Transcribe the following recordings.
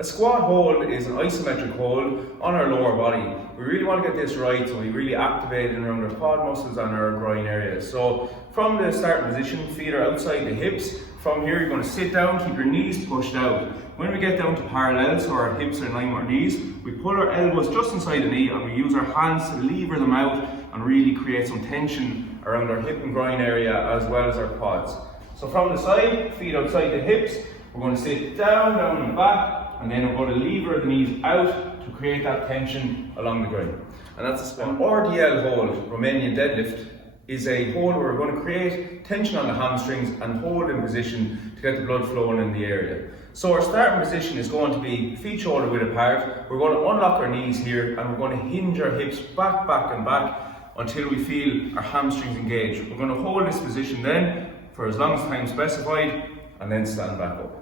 A squat hold is an isometric hold on our lower body. We really want to get this right, so we really activate in around our quad muscles and our groin areas. So from the starting position, feet are outside the hips. From here, you're going to sit down, keep your knees pushed out. When we get down to parallel, so our hips are in line with our knees, we pull our elbows just inside the knee and we use our hands to lever them out and really create some tension around our hip and groin area as well as our quads. So from the side, feet outside the hips, we're going to sit down and back, and then we're going to lever the knees out to create that tension along the groin. And that's a squat. An RDL hold, Romanian deadlift, is a hold where we're going to create tension on the hamstrings and hold in position to get the blood flowing in the area. So our starting position is going to be feet shoulder width apart. We're going to unlock our knees here and we're going to hinge our hips back and back until we feel our hamstrings engage. We're going to hold this position then for as long as time specified and then stand back up.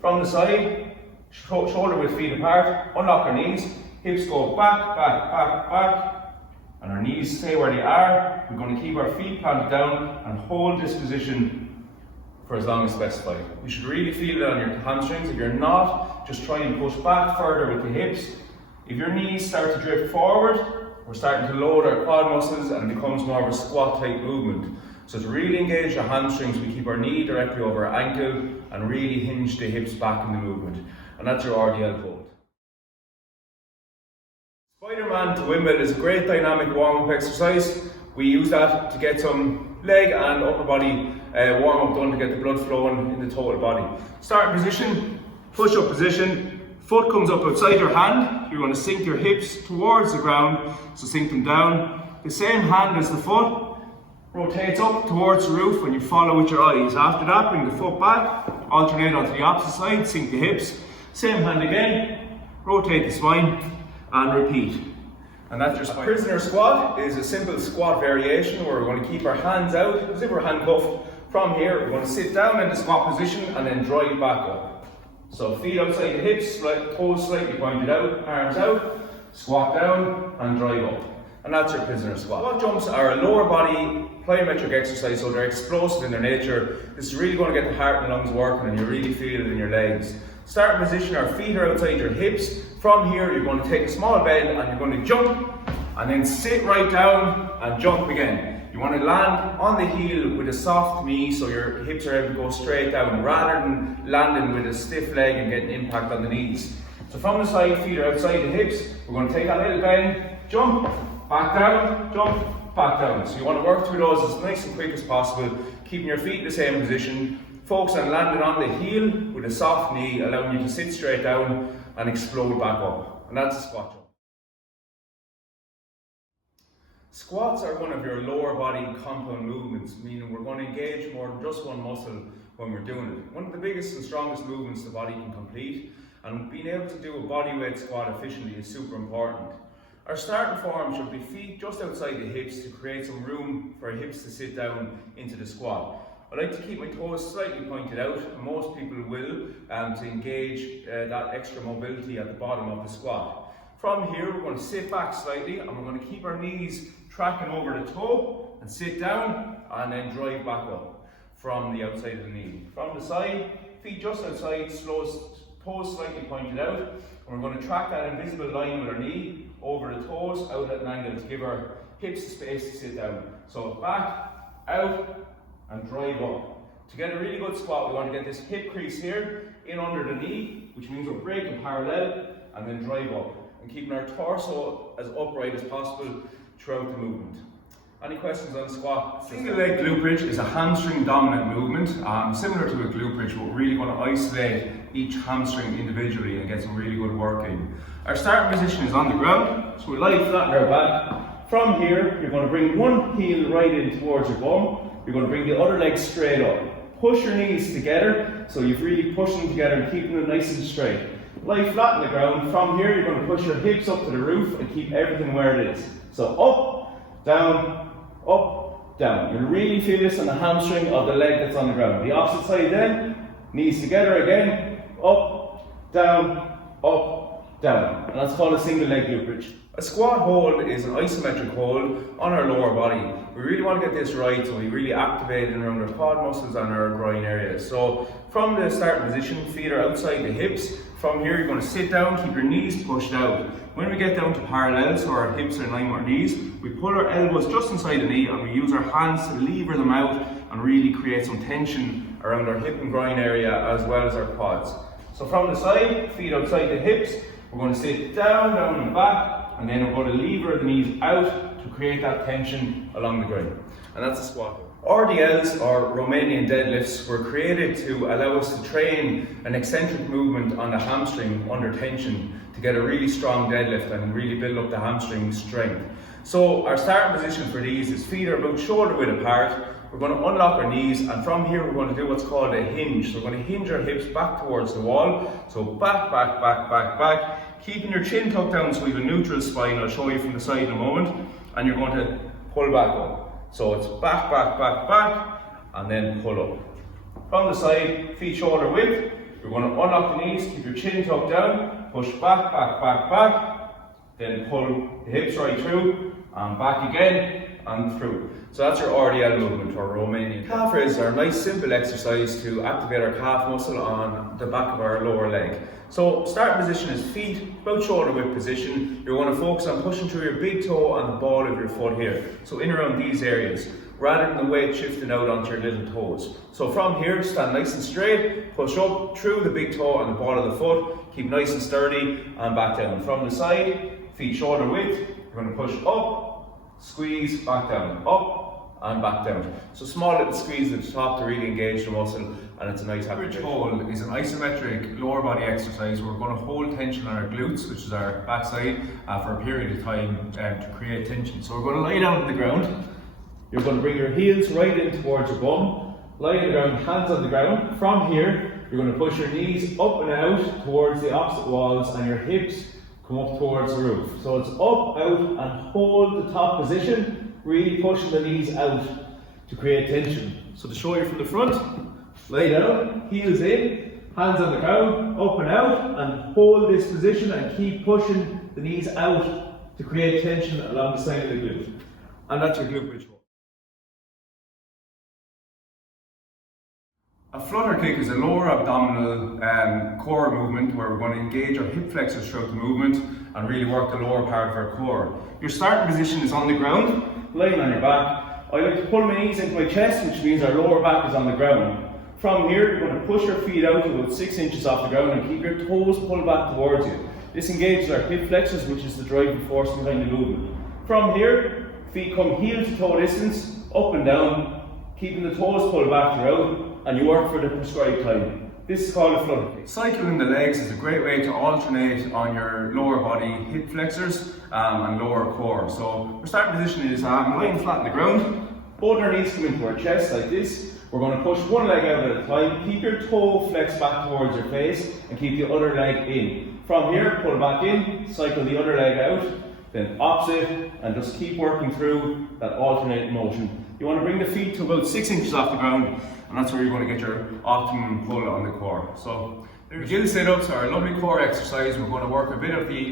From the side, shoulder width feet apart, unlock our knees, hips go back, and our knees stay where they are. We're going to keep our feet planted down and hold this position for as long as specified. You should really feel it on your hamstrings. If you're not, just try and push back further with the hips. If your knees start to drift forward, we're starting to load our quad muscles and it becomes more of a squat type movement. So to really engage the hamstrings, we keep our knee directly over our ankle and really hinge the hips back in the movement. And that's your RDL hold. Spiderman Windmill is a great dynamic warm-up exercise. We use that to get some leg and upper body warm-up done to get the blood flowing in the total body. Starting position, push-up position, foot comes up outside your hand. You're going to sink your hips towards the ground, so sink them down. The same hand as the foot rotates up towards the roof when you follow with your eyes. After that, bring the foot back, alternate onto the opposite side, sink the hips. Same hand again, rotate the spine, and repeat. And that's your spine. Prisoner squat is a simple squat variation where we're going to keep our hands out as if we're handcuffed. From here, we're going to sit down in the squat position and then drive back up. So feet outside the hips, toes slightly pointed out, arms out, squat down and drive up. And that's your prisoner squat. Squat jumps are a lower body plyometric exercise, so they're explosive in their nature. This is really going to get the heart and lungs working and you really feel it in your legs. Starting position, our feet are outside your hips. From here, you're going to take a small bend and you're going to jump and then sit right down and jump again. You want to land on the heel with a soft knee so your hips are able to go straight down rather than landing with a stiff leg and getting impact on the knees. So from the side, feet are outside the hips. We're going to take a little bend, jump, back down, jump, back down. So you want to work through those as nice and quick as possible, keeping your feet in the same position. Focus on landing on the heel with a soft knee, allowing you to sit straight down and explode back up. And that's a squat jump. Squats are one of your lower body compound movements, meaning we're going to engage more than just one muscle when we're doing it. One of the biggest and strongest movements the body can complete, and being able to do a body weight squat efficiently is super important. Our starting form should be feet just outside the hips to create some room for our hips to sit down into the squat. I like to keep my toes slightly pointed out, and most people will, to engage that extra mobility at the bottom of the squat. From here, we're going to sit back slightly and we're going to keep our knees tracking over the toe and sit down and then drive back up from the outside of the knee. From the side, feet just outside, toes slightly pointed out, and we're going to track that invisible line with our knee over the toes out at an angle to give our hips the space to sit down. So back, out, and drive up. To get a really good squat, we want to get this hip crease here in under the knee, which means we're breaking parallel, and then drive up and keeping our torso as upright as possible throughout the movement. Any questions on the squat? Single leg glute bridge is a hamstring dominant movement, similar to a glute bridge, but we're really going to isolate each hamstring individually and get some really good work in. Our starting position is on the ground, so we lie flat on our back. From here, you're going to bring one heel right in towards your bum. You're going to bring the other leg straight up. Push your knees together, so you've really pushed them together and keeping them nice and straight. Lie flat on the ground. From here, you're going to push your hips up to the roof and keep everything where it is. So up, down, up, down. You'll really feel this on the hamstring of the leg that's on the ground. The opposite side then, knees together again, up, down, down. And that's called a single leg glute bridge. A squat hold is an isometric hold on our lower body. We really want to get this right, so we really activate in around our quad muscles and our groin areas. So from the starting position, feet are outside the hips. From here, you're going to sit down, keep your knees pushed out. When we get down to parallel, so our hips are in line with our knees, we pull our elbows just inside the knee and we use our hands to lever them out and really create some tension around our hip and groin area as well as our quads. So from the side, feet outside the hips, we're going to sit down and back, and then we're going to lever the knees out to create that tension along the groin. And that's a squat. RDLs, or Romanian deadlifts, were created to allow us to train an eccentric movement on the hamstring under tension to get a really strong deadlift and really build up the hamstring strength. So our starting position for these is feet are about shoulder width apart. We're going to unlock our knees, and from here we're going to do what's called a hinge. So we're going to hinge our hips back towards the wall. So back, back, back, back, back. Keeping your chin tucked down so we have a neutral spine. I'll show you from the side in a moment. And you're going to pull back up. So it's back, back, back, back, and then pull up. From the side, feet shoulder width. You're going to unlock the knees, keep your chin tucked down, push back, back, back, back. Then pull the hips right through, and back again, and through. So that's your RDL movement, or Romanian. Calf raises are a nice simple exercise to activate our calf muscle on the back of our lower leg. So starting position is feet about shoulder width position. You're going to focus on pushing through your big toe and the ball of your foot here. So in around these areas, rather than the weight shifting out onto your little toes. So from here, stand nice and straight, push up through the big toe and the ball of the foot, keep nice and sturdy, and back down. From the side, feet shoulder width, you're going to push up, squeeze, back down, up, and back down. So small little squeeze at the top to really engage the muscle, and it's a nice happy bridge hold is an isometric lower body exercise. We're going to hold tension on our glutes, which is our backside, for a period of time to create tension. So we're going to lie down on the ground. You're going to bring your heels right in towards your bum, lie on the ground, hands on the ground. From here, you're going to push your knees up and out towards the opposite walls, and your hips come up towards the roof. So it's up, out, and hold the top position. Really pushing the knees out to create tension. So to show you from the front, lie down, heels in, hands on the ground, up and out, and hold this position and keep pushing the knees out to create tension along the side of the glute. And that's your glute bridge hold. A flutter kick is a lower abdominal core movement where we're going to engage our hip flexors throughout the movement and really work the lower part of our core. Your starting position is on the ground, lying on your back. I like to pull my knees into my chest, which means our lower back is on the ground. From here, you're going to push your feet out to about 6 inches off the ground and keep your toes pulled back towards you. This engages our hip flexors, which is the driving force behind the movement. From here, feet come heel to toe distance, up and down, keeping the toes pulled back throughout, and you work for the prescribed time. This is called a flutter kick. Cycling the legs is a great way to alternate on your lower body hip flexors and lower core. So our starting position is lying flat on the ground. Both our knees come into our chest like this. We're going to push one leg out at a time. Keep your toe flexed back towards your face and keep the other leg in. From here, pull back in, cycle the other leg out, then opposite, and just keep working through that alternating motion. You want to bring the feet to about 6 inches off the ground, and that's where you're going to get your optimum pull on the core. So, the gill sit-ups are a lovely core exercise. We're going to work a bit of the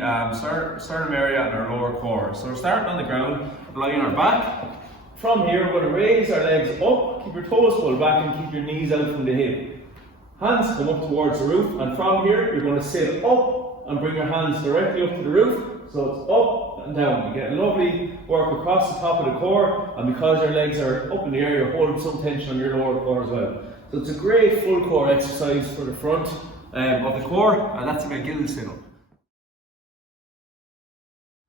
sternum area and our lower core. So we're starting on the ground, lying on our back. From here, we're going to raise our legs up, keep your toes pulled back and keep your knees out from the hip. Hands come up towards the roof, and from here, you're going to sit up and bring your hands directly up to the roof. So it's up and down. You get a lovely work across the top of the core, and because your legs are up in the air, you're holding some tension on your lower core as well. So it's a great full core exercise for the front of the core, and that's a gill sit-up.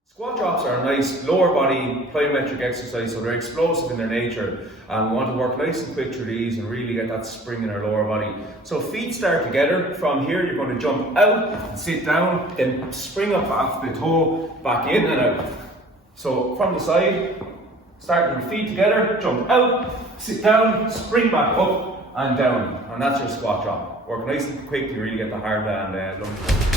Squat drops are a nice lower body plyometric exercise, so they're explosive in their nature, and we want to work nice and quick through these and really get that spring in our lower body. So feet start together. From here you're going to jump out and sit down, then spring up off the toe, back in and out. So from the side, starting with feet together, jump out, sit down, spring back up and down, and that's your squat drop. Work nice and quick to really get the hard and lunge.